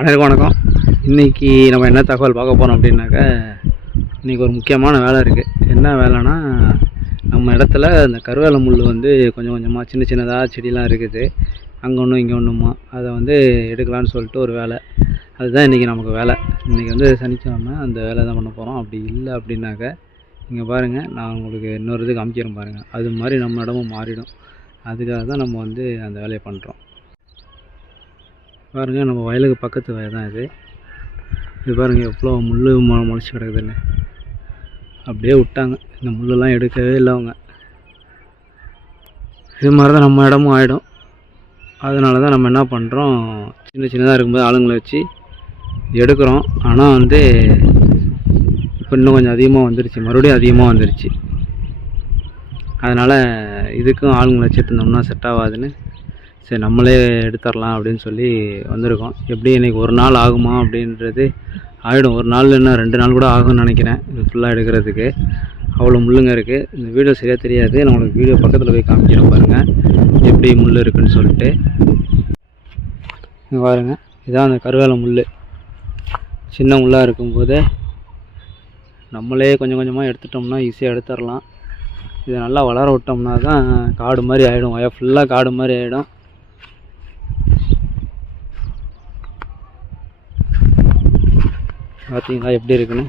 அனைவருக்கும் வணக்கம். இன்றைக்கி நம்ம என்ன தகவல் பார்க்க போகிறோம் அப்படின்னாக்க இன்றைக்கி ஒரு முக்கியமான வேலை இருக்குது என்ன வேலைன்னா நம்ம இடத்துல இந்த கருவேல முள் வந்து கொஞ்சம் கொஞ்சமாக சின்ன சின்னதாக செடிலாம் இருக்குது. அங்கே ஒன்றும் இங்கே ஒன்றுமா அதை வந்து எடுக்கலான்னு சொல்லிட்டு ஒரு வேலை. அதுதான் இன்றைக்கி நமக்கு வேலை. இன்றைக்கி வந்து சனிக்கிழமை அந்த வேலை தான் பண்ண போகிறோம் அப்படி இல்லை அப்படின்னாக்க இங்கே பாருங்கள் நான் உங்களுக்கு இன்னொரு இது காமிக்கிறேன் பாருங்கள் அது மாதிரி நம்ம இடமும் மாறிடும். அதுக்காக தான் நம்ம வந்து அந்த வேலையை பண்ணுறோம் பாருங்கள் நம்ம வயலுக்கு பக்கத்து வயல் தான் இது. இது பாருங்கள் எவ்வளோ முள் மு முளைச்சி கிடக்குதுன்னு. அப்படியே விட்டாங்க. இந்த முள்ளெல்லாம் எடுக்கவே இல்லை அவங்க. இது மாதிரி தான் நம்ம இடமும் ஆகிடும் அதனால தான் நம்ம என்ன பண்ணுறோம் சின்ன சின்னதாக இருக்கும்போது ஆளுங்களை வச்சு எடுக்கிறோம். ஆனால் வந்து இப்போ இன்னும் கொஞ்சம் அதிகமாக வந்துருச்சு. மறுபடியும் அதிகமாக வந்துருச்சு. அதனால் இதுக்கும் ஆளுங்களை வச்சுட்டு இருந்தோம்னா செட் ஆகாதுன்னு சரி நம்மளே எடுத்துடலாம் அப்படின்னு சொல்லி வந்திருக்கோம். எப்படி இன்றைக்கி ஒரு நாள் ஆகுமா அப்படின்றது ஆகிடும் ஒரு நாள் இல்லைன்னா ரெண்டு நாள் கூட ஆகும்னு நினைக்கிறேன். இது ஃபுல்லாக எடுக்கிறதுக்கு. அவ்வளோ முள்ளுங்க இருக்குது இந்த வீடியோ சரியாக தெரியாது. நான் உங்களுக்கு வீடியோ பக்கத்தில் போய் காமிக்கிறேன் பாருங்கள் எப்படி முள் இருக்குன்னு சொல்லிட்டு. இங்க பாருங்க. இதான் அந்த கருவேல முள் சின்ன முள்ளாக இருக்கும்போது நம்மளே கொஞ்சம் கொஞ்சமாக எடுத்துட்டோம்னா ஈஸியாக எடுத்துடலாம். இதை நல்லா வளர விட்டோம்னா தான் காடு மாதிரி ஆகிடும் வய ஃபுல்லாக காடு மாதிரி ஆகிடும் பார்த்தீங்களா எப்படி இருக்குன்னு?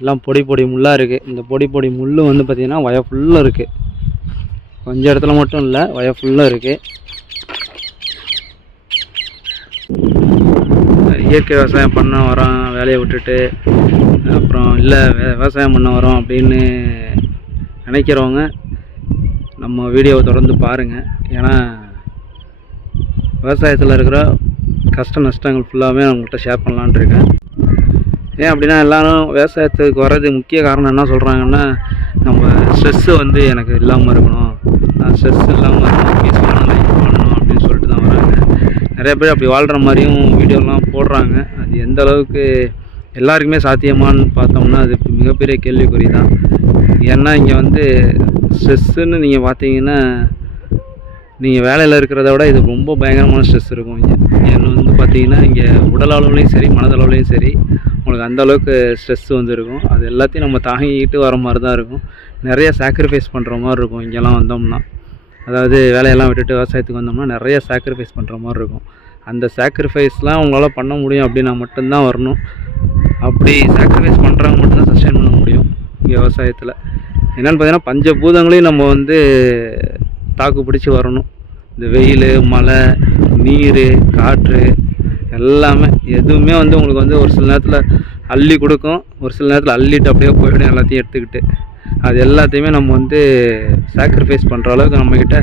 எல்லாம் பொடி பொடி முள்ளாக இருக்குது இந்த பொடி பொடி முள் வந்து பார்த்திங்கன்னா வய ஃபுல்லாக இருக்குது கொஞ்சம் இடத்துல மட்டும் இல்லை வய ஃபுல்லாக இருக்குது இயற்கை விவசாயம் பண்ண வரோம் வேலையை விட்டுட்டு. அப்புறம் இல்லை விவசாயம் பண்ண வரோம் அப்படின்னு நினைக்கிறவங்க நம்ம வீடியோவை தொடர்ந்து பாருங்கள் ஏன்னா விவசாயத்தில் இருக்கிற கஷ்ட நஷ்டங்கள் ஃபுல்லாகவே அவங்கள்ட்ட உங்கள்கிட்ட ஷேர் பண்ணலான்னு இருக்கேன். ஏன் அப்படின்னா எல்லாரும் விவசாயத்துக்கு வர்றது முக்கிய காரணம் என்ன சொல்கிறாங்கன்னா நம்ம ஸ்ட்ரெஸ்ஸு வந்து எனக்கு இல்லாமல் இருக்கணும். நான் ஸ்ட்ரெஸ் இல்லாமல் இருக்கணும் பீஸ்ஃபுல்லான லைஃப் பண்ணணும் அப்படின்னு சொல்லிட்டு தான் வராங்க. நிறைய பேர் அப்படி வாழ்கிற மாதிரியும் வீடியோலாம் போடுறாங்க. அது எந்த அளவுக்கு எல்லாருக்குமே சாத்தியமான்னு பார்த்தோம்னா அது மிகப்பெரிய கேள்விக்குறி தான் ஏன்னா இங்கே வந்து ஸ்ட்ரெஸ்ஸுன்னு நீங்கள் பார்த்தீங்கன்னா நீங்கள் வேலையில் இருக்கிறத விட இது ரொம்ப பயங்கரமான ஸ்ட்ரெஸ் இருக்கும் இங்கே. என்ன வந்து பார்த்தீங்கன்னா இங்கே உடல் அளவுலையும் சரி மனதளவுலையும் சரி. உங்களுக்கு அந்தளவுக்கு ஸ்ட்ரெஸ் வந்து இருக்கும் அது எல்லாத்தையும் நம்ம தாங்கிக்கிட்டு வர மாதிரி தான் இருக்கும். நிறைய சாக்ரிஃபைஸ் பண்ணுற மாதிரி இருக்கும். இங்கெல்லாம் வந்தோம்னா. அதாவது வேலையெல்லாம் விட்டுட்டு விவசாயத்துக்கு வந்தோம்னா நிறைய சாக்ரிஃபைஸ் பண்ணுற மாதிரி இருக்கும். அந்த சாக்ரிஃபைஸ்லாம் உங்களால் பண்ண முடியும் அப்படின்னா மட்டும்தான் வரணும். அப்படி சாக்ரிஃபைஸ் பண்ணுறவங்க மட்டும்தான் சஸ்டெயின் பண்ண முடியும் இங்கே விவசாயத்தில். என்னென்னு பார்த்தீங்கன்னா பஞ்சபூதங்களையும் நம்ம வந்து தாக்கு பிடிச்சி வரணும். இந்த வெயில் மழை நீர் காற்று எல்லாமே எதுவுமே வந்து உங்களுக்கு வந்து ஒரு சில நேரத்தில் அள்ளி கொடுக்கும். ஒரு சில நேரத்தில் அள்ளிட்டு அப்படியே போயிடும் எல்லாத்தையும் எடுத்துக்கிட்டு. அது எல்லாத்தையுமே நம்ம வந்து சாக்ரிஃபைஸ் பண்ணுற அளவுக்கு நம்மக்கிட்ட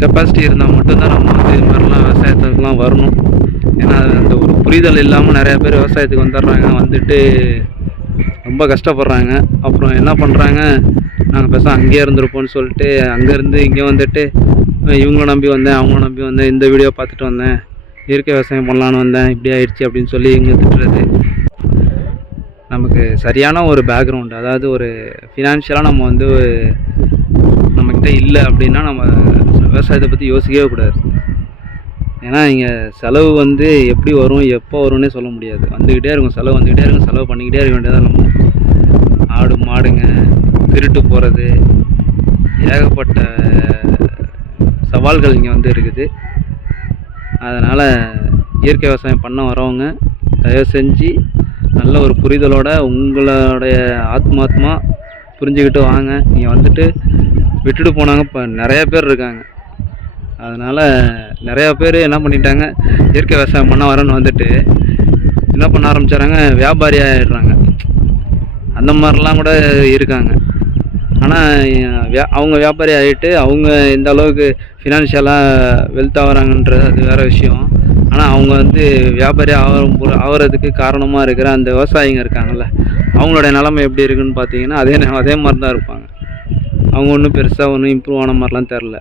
கெப்பாசிட்டி இருந்தால் மட்டும்தான் நம்ம வந்து இது மாதிரிலாம் விவசாயத்துக்குலாம் வரணும். ஏன்னா அந்த ஒரு புரிதல் இல்லாமல் நிறையா பேர் விவசாயத்துக்கு வந்துடுறாங்க. வந்துட்டு ரொம்ப கஷ்டப்படுறாங்க. அப்புறம் என்ன பண்ணுறாங்க நாங்கள் பேச அங்கேயே இருந்திருப்போம்னு சொல்லிட்டு அங்கேருந்து இங்கே வந்துட்டு இவங்கள நம்பி வந்தேன் அவங்கள நம்பி வந்தேன் இந்த வீடியோ பார்த்துட்டு வந்தேன். இயற்கை விவசாயம் பண்ணலான்னு வந்தேன் இப்படி ஆயிடுச்சு அப்படின்னு சொல்லி இங்கே திட்டுறது. நமக்கு சரியான ஒரு பேக்ரவுண்ட் அதாவது ஒரு ஃபினான்ஷியலாக நம்ம வந்து நம்மக்கிட்ட இல்லை அப்படின்னா நம்ம விவசாயத்தை பற்றி யோசிக்கவே கூடாது. ஏன்னா இங்கே செலவு வந்து எப்படி வரும் எப்போ வரும்னே சொல்ல முடியாது. வந்துக்கிட்டே இருக்கும் செலவு வந்துக்கிட்டே இருக்கும் செலவு பண்ணிக்கிட்டே இருக்க வேண்டியதாக நம்ம ஆடு மாடுங்க திருட்டு போகிறது ஏகப்பட்ட சவால்கள் இங்கே வந்து இருக்குது. அதனால் இயற்கை விவசாயம் பண்ண வரவங்க தயவு செஞ்சு நல்ல ஒரு புரிதலோட உங்களுடைய ஆத்மாத்மா புரிஞ்சுக்கிட்டு வாங்க. நீங்கள் வந்துட்டு விட்டுட்டு போனாங்க இப்போ நிறையா பேர் இருக்காங்க. அதனால் நிறையா பேர் என்ன பண்ணிட்டாங்க இயற்கை விவசாயம் பண்ண வரேன்னு வந்துட்டு என்ன பண்ண ஆரம்பிச்சாராங்க வியாபாரி ஆகிடுறாங்க அந்த மாதிரிலாம் கூட இருக்காங்க. ஆனால் வியா அவங்க வியாபாரி ஆகிட்டு அவங்க இந்த அளவுக்கு ஃபினான்ஷியலாக வெல்த் ஆகிறாங்கன்றது அது வேறு விஷயம். ஆனால் அவங்க வந்து வியாபாரி ஆகும் ஆகிறதுக்கு காரணமாக இருக்கிற அந்த விவசாயிங்க இருக்காங்கல்ல அவங்களோட நிலமை எப்படி இருக்குன்னு பார்த்தீங்கன்னா அதே அதே மாதிரி தான் இருப்பாங்க. அவங்க ஒன்றும் பெருசாக ஒன்றும் இம்ப்ரூவ் ஆன மாதிரிலாம் தெரில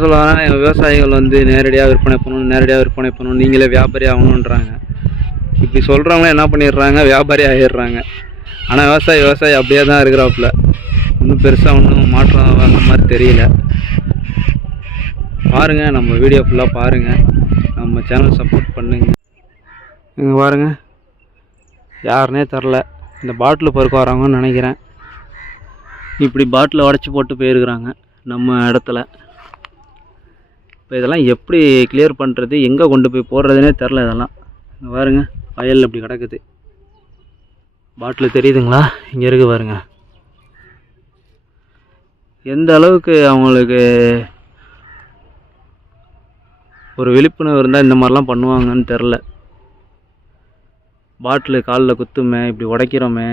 சொல்லுவாங்க விவசாயிகள் வந்து நேரடியாக விற்பனை பண்ணணும் நேரடியாக விற்பனை பண்ணணும் நீங்களே வியாபாரி ஆகணுன்றாங்க. இப்படி சொல்கிறவங்க என்ன பண்ணிடுறாங்க? வியாபாரி ஆகிடுறாங்க ஆனால் விவசாயி விவசாயி அப்படியே தான் இருக்கிறாப்புல. ஒன்றும் பெருசாக ஒன்றும் மாற்றம் வந்த மாதிரி தெரியல. பாருங்கள் நம்ம வீடியோ ஃபுல்லாக பாருங்கள் நம்ம சேனல் சப்போர்ட் பண்ணுங்கள் இங்கே பாருங்க. யாருனே தரல. இந்த பாட்டில் பொறுக்க வராங்கன்னு நினைக்கிறேன். இப்படி பாட்டில் உடச்சி போட்டு போயிருக்கிறாங்க நம்ம இடத்துல. இப்போ இதெல்லாம் எப்படி கிளியர் பண்ணுறது எங்கே கொண்டு போய் போடுறதுனே தெரில இதெல்லாம். இங்கே பாருங்க வயல் இப்படி கிடக்குது. பாட்டில் தெரியுதுங்களா? இங்கே இருக்குது பாருங்கள் எந்த அளவுக்கு அவங்களுக்கு ஒரு விழிப்புணர்வு இருந்தால் இந்த மாதிரிலாம் பண்ணுவாங்கன்னு தெரில. பாட்டிலு காலில் குத்துமே இப்படி உடைக்கிறோமே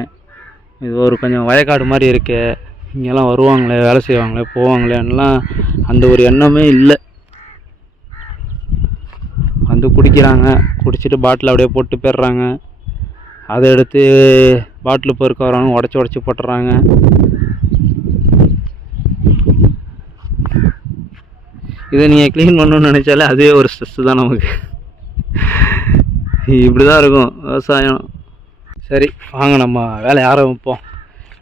இது ஒரு கொஞ்சம் வயக்காடு மாதிரி இருக்கே இங்கெல்லாம் வருவாங்களே வேலை செய்வாங்களே போவாங்களேன்னுலாம் அந்த ஒரு எண்ணமே இல்லை. வந்து குடிக்கிறாங்க. குடிச்சிட்டு பாட்டில் அப்படியே போட்டு போயிடுறாங்க. அதை எடுத்து பாட்டில் பொறுக்க வரவங்க உடச்சி உடச்சி போட்டுறாங்க இதை நீங்கள் க்ளீன் பண்ணணும்னு நினச்சாலே அதே ஒரு ஸ்ட்ரெஸ்ஸு தான் நமக்கு. இப்படி தான் இருக்கும் விவசாயம். சரி வாங்க நம்ம வேலையை ஆரம்பிப்போம்.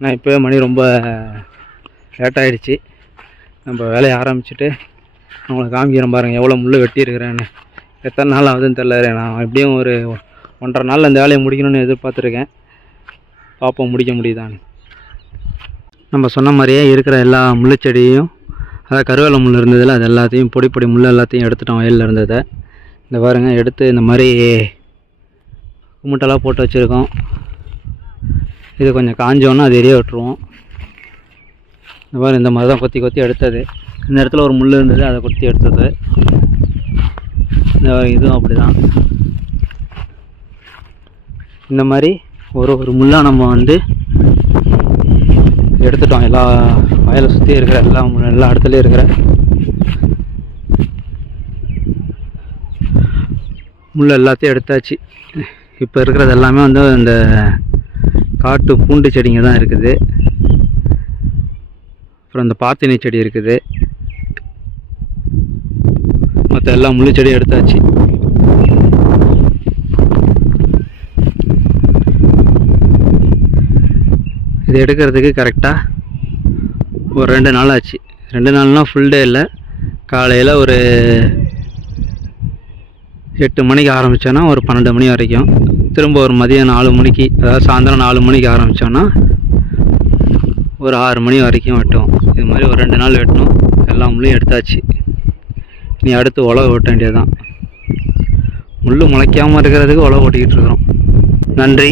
நான் இப்போவே மணி ரொம்ப லேட்டாகிடுச்சு நம்ம வேலையை ஆரம்பிச்சுட்டு அவங்களை காமிக்கிறேன் பாருங்கள் எவ்வளோ முள் வெட்டியிருக்கிறேன்னு. எத்தனை நாள் ஆகுதுன்னு தெரில நான் எப்படியும் ஒரு ஒன்றரை நாளில் இந்த வேலையை முடிக்கணும்னு எதிர்பார்த்துருக்கேன். பார்ப்போம் முடிக்க முடியுதான்னு. நம்ம சொன்ன மாதிரியே இருக்கிற எல்லா முள்ளுச்செடியும் அதாவது கருவேல முள் இருந்ததில் அது எல்லாத்தையும் பொடி பொடி முள் எல்லாத்தையும் எடுத்துட்டோம் வயலில் இருந்ததை. இந்த பாருங்க எடுத்து இந்த மாதிரி கும்மிட்டெல்லாம் போட்டு வச்சுருக்கோம். இது கொஞ்சம் காஞ்சோன்னா அது எரிய விட்டுருவோம். இந்த மாதிரி இந்த மாதிரி தான் கொத்தி கொத்தி எடுத்தது. இந்த இடத்துல ஒரு முள் இருந்தது அதை கொத்தி எடுத்தது. இந்த இதுவும் அப்படி தான் இந்த மாதிரி ஒரு ஒரு முள்ளாக நம்ம வந்து எடுத்துட்டோம். எல்லா வயலை சுற்றி இருக்கிற எல்லா முள் எல்லா இடத்துலையும் இருக்கிற முள் எல்லாத்தையும் எடுத்தாச்சு. இப்போ இருக்கிறது எல்லாமே வந்து இந்த காட்டு பூண்டு செடிங்க தான் இருக்குது. அப்புறம் இந்த பாத்தினி செடி இருக்குது. மற்ற எல்லா முள்ளு செடியும் எடுத்தாச்சு. இது எடுக்கிறதுக்கு கரெக்டாக ஒரு ரெண்டு நாள் ஆச்சு. ரெண்டு நாள்னால் ஃபுல் டே இல்லை. காலையில் ஒரு எட்டு மணிக்கு ஆரம்பித்தோன்னா ஒரு பன்னெண்டு மணி வரைக்கும். திரும்ப ஒரு மதியம் நாலு மணிக்கு அதாவது சாயந்தரம் நாலு மணிக்கு ஆரம்பித்தோன்னா ஒரு ஆறு மணி வரைக்கும் வெட்டும் இது மாதிரி ஒரு ரெண்டு நாள் வெட்டணும். எல்லா முள்ளையும் எடுத்தாச்சு. நீ அடுத்து உழவு ஓட்ட வேண்டியதுதான். முள் முளைக்காமல் இருக்கிறதுக்கு உழவு ஓட்டிக்கிட்டு இருக்கிறோம். நன்றி.